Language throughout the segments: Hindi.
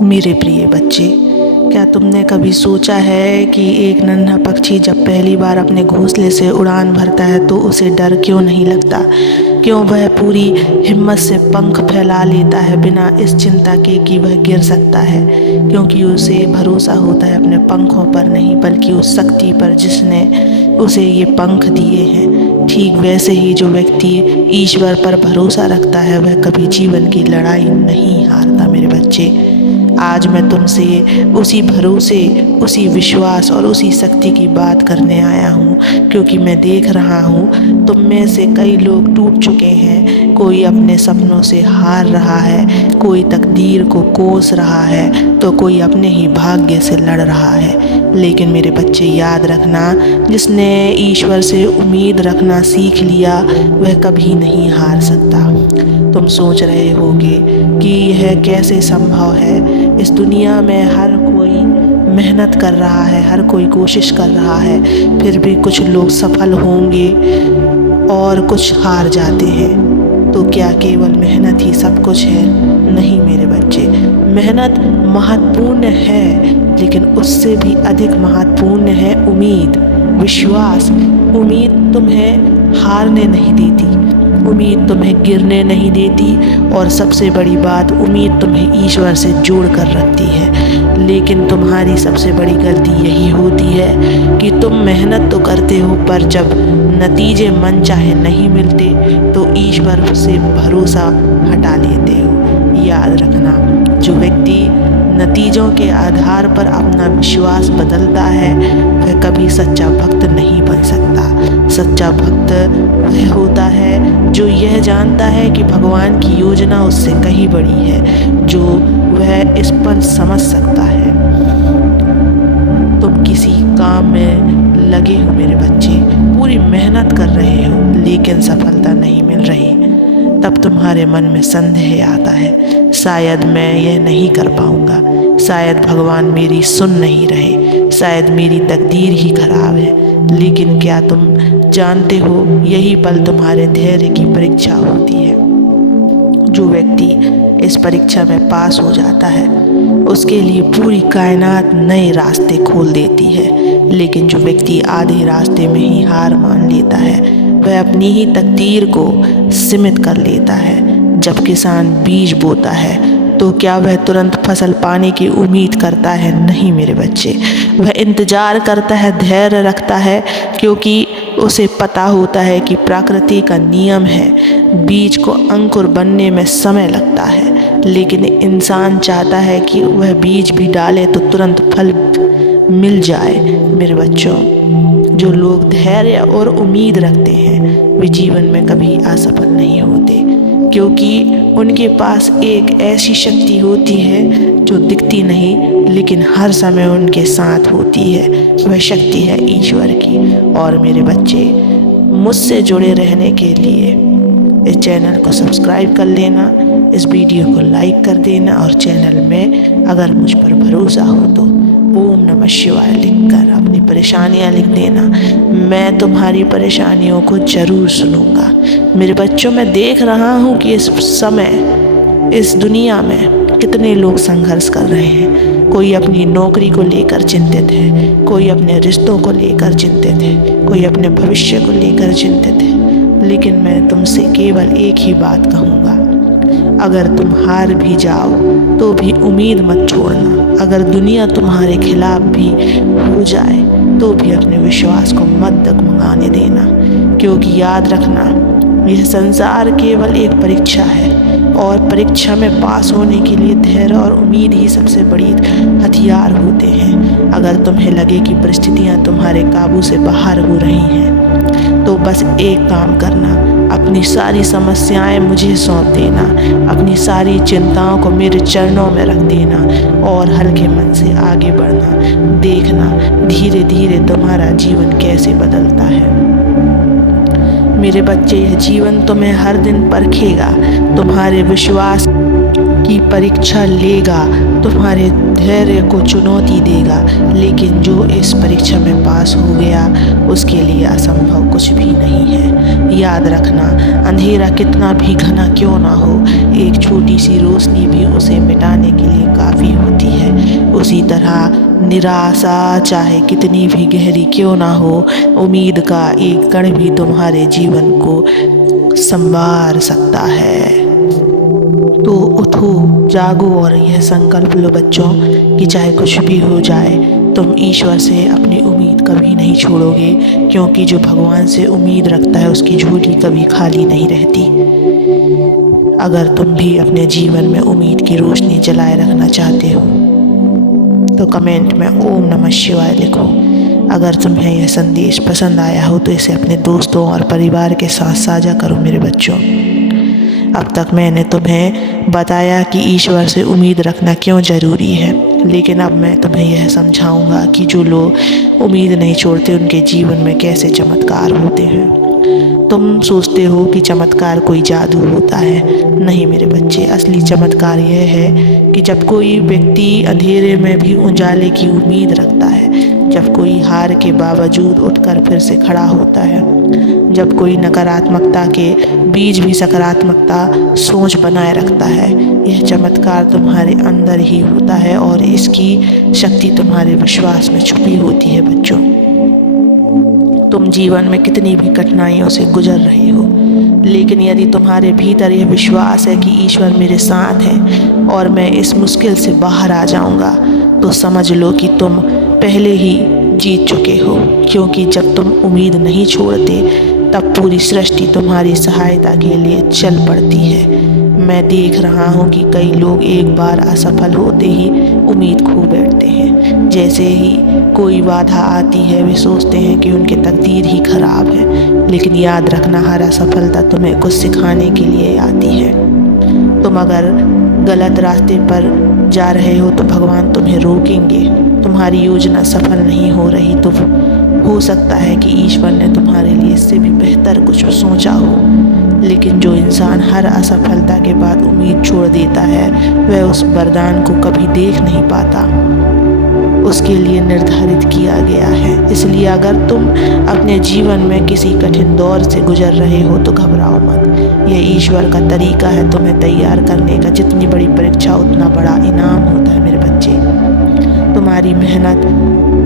मेरे प्रिय बच्चे, क्या तुमने कभी सोचा है कि एक नन्हा पक्षी जब पहली बार अपने घोंसले से उड़ान भरता है तो उसे डर क्यों नहीं लगता? क्यों वह पूरी हिम्मत से पंख फैला लेता है बिना इस चिंता के कि वह गिर सकता है? क्योंकि उसे भरोसा होता है अपने पंखों पर नहीं, बल्कि उस शक्ति पर जिसने उसे ये पंख दिए हैं। ठीक वैसे ही जो व्यक्ति ईश्वर पर भरोसा रखता है वह कभी जीवन की लड़ाई नहीं हारता। मेरे बच्चे, आज मैं तुमसे उसी भरोसे, उसी विश्वास और उसी शक्ति की बात करने आया हूँ, क्योंकि मैं देख रहा हूँ तुम में से कई लोग टूट चुके हैं। कोई अपने सपनों से हार रहा है, कोई तकदीर को कोस रहा है, तो कोई अपने ही भाग्य से लड़ रहा है। लेकिन मेरे बच्चे, याद रखना, जिसने ईश्वर से उम्मीद रखना सीख लिया वह कभी नहीं हार सकता। तुम सोच रहे होगे कि यह कैसे संभव है। इस दुनिया में हर कोई मेहनत कर रहा है, हर कोई कोशिश कर रहा है, फिर भी कुछ लोग सफल होंगे और कुछ हार जाते हैं। तो क्या केवल मेहनत ही सब कुछ है? नहीं मेरे बच्चे, मेहनत महत्वपूर्ण है, लेकिन उससे भी अधिक महत्वपूर्ण है उम्मीद, विश्वास। उम्मीद तुम्हें हारने नहीं देती, उम्मीद तुम्हें गिरने नहीं देती, और सबसे बड़ी बात, उम्मीद तुम्हें ईश्वर से जोड़ कर रखती है। लेकिन तुम्हारी सबसे बड़ी गलती यही होती है कि तुम मेहनत तो करते हो, पर जब नतीजे मन चाहे नहीं मिलते तो ईश्वर से भरोसा हटा लेते हो। याद रखना, जो व्यक्ति नतीजों के आधार पर अपना विश्वास बदलता है वह कभी सच्चा भक्त नहीं बन सकता। सच्चा भक्त वह होता है जो यह जानता है कि भगवान की योजना उससे कहीं बड़ी है, जो वह इस पर समझ सकता है। तुम किसी काम में लगे हो मेरे बच्चे, पूरी मेहनत कर रहे हो, लेकिन सफलता नहीं मिल रही। तब तुम्हारे मन में संदेह आता है, शायद मैं यह नहीं कर पाऊंगा, शायद भगवान मेरी सुन नहीं रहे, शायद मेरी तकदीर ही खराब है। लेकिन क्या तुम जानते हो, यही पल तुम्हारे धैर्य की परीक्षा होती है। जो व्यक्ति इस परीक्षा में पास हो जाता है उसके लिए पूरी कायनात नए रास्ते खोल देती है। लेकिन जो व्यक्ति आधे रास्ते में ही हार मान लेता है वह अपनी ही तकदीर को सीमित कर लेता है। जब किसान बीज बोता है तो क्या वह तुरंत फसल पाने की उम्मीद करता है? नहीं मेरे बच्चे, वह इंतज़ार करता है, धैर्य रखता है, क्योंकि उसे पता होता है कि प्रकृति का नियम है, बीज को अंकुर बनने में समय लगता है। लेकिन इंसान चाहता है कि वह बीज भी डाले तो तुरंत फल मिल जाए। मेरे बच्चों, जो लोग धैर्य और उम्मीद रखते हैं वे जीवन में कभी असफल नहीं होते, क्योंकि उनके पास एक ऐसी शक्ति होती है जो दिखती नहीं लेकिन हर समय उनके साथ होती है। वह शक्ति है ईश्वर की। और मेरे बच्चे, मुझसे जुड़े रहने के लिए इस चैनल को सब्सक्राइब कर लेना, इस वीडियो को लाइक कर देना, और चैनल में अगर मुझ पर भरोसा हो तो ओम नमः शिवाय लिखकर अपनी परेशानियां लिख देना। मैं तुम्हारी परेशानियों को ज़रूर सुनूंगा। मेरे बच्चों, मैं देख रहा हूँ कि इस समय इस दुनिया में कितने लोग संघर्ष कर रहे हैं। कोई अपनी नौकरी को लेकर चिंतित है, कोई अपने रिश्तों को लेकर चिंतित है, कोई अपने भविष्य को लेकर चिंतित है। लेकिन मैं तुमसे केवल एक ही बात कहूँगा, अगर तुम हार भी जाओ तो भी उम्मीद मत छोड़ना। अगर दुनिया तुम्हारे खिलाफ भी हो जाए तो भी अपने विश्वास को मत डगमगाने देना, क्योंकि याद रखना, यह संसार केवल एक परीक्षा है, और परीक्षा में पास होने के लिए धैर्य और उम्मीद ही सबसे बड़ी हथियार होते हैं। अगर तुम्हें लगे कि परिस्थितियाँ तुम्हारे काबू से बाहर हो रही हैं तो बस एक काम करना, अपनी सारी समस्याएं मुझे सौंप देना, अपनी सारी चिंताओं को मेरे चरणों में रख देना और हल्के मन से आगे बढ़ना। देखना धीरे धीरे तुम्हारा जीवन कैसे बदलता है। मेरे बच्चे, यह जीवन तुम्हें हर दिन परखेगा, तुम्हारे विश्वास की परीक्षा लेगा, तुम्हारे धैर्य को चुनौती देगा, लेकिन जो इस परीक्षा में पास हो गया उसके लिए असंभव कुछ भी नहीं है। याद रखना, अंधेरा कितना भी घना क्यों ना हो, एक छोटी सी रोशनी भी उसे मिटाने के लिए काफ़ी होती है। उसी तरह निराशा चाहे कितनी भी गहरी क्यों ना हो, उम्मीद का एक कण भी तुम्हारे जीवन को संवार सकता है। तो उठो, जागो और यह संकल्प लो बच्चों कि चाहे कुछ भी हो जाए तुम ईश्वर से अपनी उम्मीद कभी नहीं छोड़ोगे, क्योंकि जो भगवान से उम्मीद रखता है उसकी झोली कभी खाली नहीं रहती। अगर तुम भी अपने जीवन में उम्मीद की रोशनी जलाए रखना चाहते हो तो कमेंट में ओम नमः शिवाय लिखो। अगर तुम्हें यह संदेश पसंद आया हो तो इसे अपने दोस्तों और परिवार के साथ साझा करो मेरे बच्चों। अब तक मैंने तुम्हें बताया कि ईश्वर से उम्मीद रखना क्यों ज़रूरी है, लेकिन अब मैं तुम्हें यह समझाऊंगा कि जो लोग उम्मीद नहीं छोड़ते उनके जीवन में कैसे चमत्कार होते हैं। तुम सोचते हो कि चमत्कार कोई जादू होता है। नहीं मेरे बच्चे, असली चमत्कार यह है कि जब कोई व्यक्ति अंधेरे में भी उजाले की उम्मीद रखता है, जब कोई हार के बावजूद उठकर फिर से खड़ा होता है, जब कोई नकारात्मकता के बीच भी सकारात्मकता सोच बनाए रखता है। यह चमत्कार तुम्हारे अंदर ही होता है और इसकी शक्ति तुम्हारे विश्वास में छुपी होती है बच्चों। तुम जीवन में कितनी भी कठिनाइयों से गुजर रहे हो, लेकिन यदि तुम्हारे भीतर यह विश्वास है कि ईश्वर मेरे साथ है और मैं इस मुश्किल से बाहर आ जाऊंगा, तो समझ लो कि तुम पहले ही जीत चुके हो। क्योंकि जब तुम उम्मीद नहीं छोड़ते तब पूरी सृष्टि तुम्हारी सहायता के लिए चल पड़ती है। मैं देख रहा हूँ कि कई लोग एक बार असफल होते ही उम्मीद खो बैठते हैं। जैसे ही कोई बाधा आती है वे सोचते हैं कि उनकी तकदीर ही खराब है, लेकिन याद रखना, हर असफलता तुम्हें कुछ सिखाने के लिए आती है। तुम अगर गलत रास्ते पर जा रहे हो तो भगवान तुम्हें रोकेंगे। तुम्हारी योजना सफल नहीं हो रही तो हो सकता है कि ईश्वर ने तुम्हारे लिए इससे भी बेहतर कुछ सोचा हो। लेकिन जो इंसान हर असफलता के बाद उम्मीद छोड़ देता है वह उस वरदान को कभी देख नहीं पाता, उसके लिए निर्धारित किया गया है। इसलिए अगर तुम अपने जीवन में किसी कठिन दौर से गुजर रहे हो तो घबराओ मत। यह ईश्वर का तरीका है तुम्हें तैयार करने का। जितनी बड़ी परीक्षा उतना बड़ा इनाम होता है मेरे बच्चे। तुम्हारी मेहनत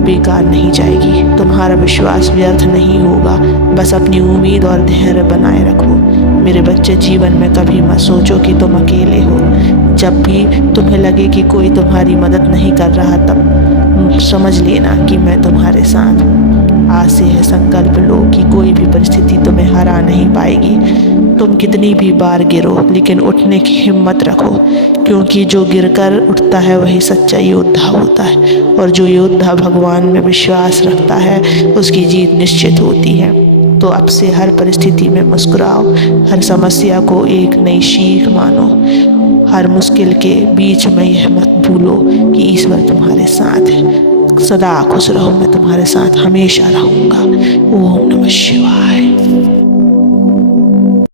बेकार नहीं जाएगी, तुम्हारा विश्वास व्यर्थ नहीं होगा। बस अपनी उम्मीद और धैर्य बनाए रखो मेरे बच्चे। जीवन में कभी मत सोचो कि तुम अकेले हो। जब भी तुम्हें लगे कि कोई तुम्हारी मदद नहीं कर रहा तब समझ लेना कि मैं तुम्हारे साथ। आज से यह संकल्प लो कि कोई भी परिस्थिति तुम्हें हरा नहीं पाएगी। तुम कितनी भी बार गिरो लेकिन उठने की हिम्मत रखो, क्योंकि जो गिरकर उठता है वही सच्चा योद्धा होता है। और जो योद्धा भगवान में विश्वास रखता है उसकी जीत निश्चित होती है। तो अब से हर परिस्थिति में मुस्कुराओ, हर समस्या को एक नई सीख मानो। हर मुश्किल के बीच में यह मत भूलो कि ईश्वर तुम्हारे साथ है। सदा खुश रहो, मैं तुम्हारे साथ हमेशा रहूँगा। ओम नमः शिवाय।